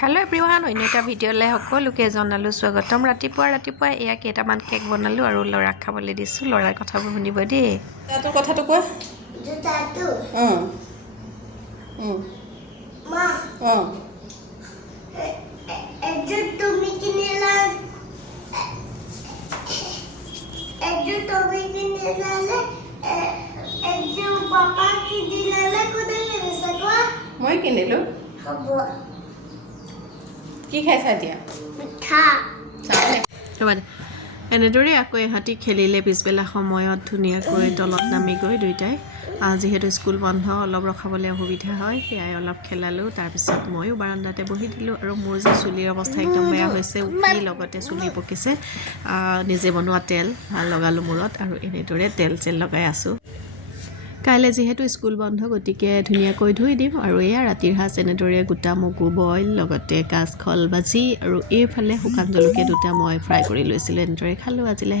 hello everyone অন্য এটা ভিডিঅ'লৈ সকলোকে জনালোঁ স্বাগতম ৰাতিপুৱা এয়া কেইটামান কেক বনালোঁ আৰু লৰাক খাবলৈ দিছোঁ লৰাৰ কথাবোৰ শুনিব দেই তাতো কথাটো কোৱা জুতাটো মা একজোৰ তুমি কিনিলা একজোৰ পাপা কিনিলা কোনে কিনিছে কোৱা মই কিনিলোঁ হ'ব কি খাইছা এতিয়া মিঠা ৰ'বা এনেদৰে আকৌ এহাতি খেলিলে পিছবেলা সময়ত ধুনীয়াকৈ তলত নামি গৈ দুইটাই যিহেতু স্কুল বন্ধ অলপ ৰখাবলৈ অসুবিধা হয় সেয়াই অলপ খেলালোঁ তাৰপিছত ময়ো বাৰান্দাতে বহি দিলোঁ আৰু মোৰ যে চুলিৰ অৱস্থা একদম বেয়া হৈছে উঠি লগতে চুলি পকিছে নিজে বনোৱা তেল লগালোঁ মূৰত আৰু এনেদৰে তেল লগাই আছোঁ কাইলৈ যিহেতু স্কুল বন্ধ গতিকে ধুনীয়াকৈ ধুই দিম আৰু এয়া ৰাতিৰ সাজ এনেদৰে গোটা মগু বইল লগতে কাচকল ভাজি আৰু এইফালে শুকান জলকীয়া দুটা মই ফ্ৰাই কৰি লৈছিলোঁ এনেদৰে খালোঁ আজিলৈ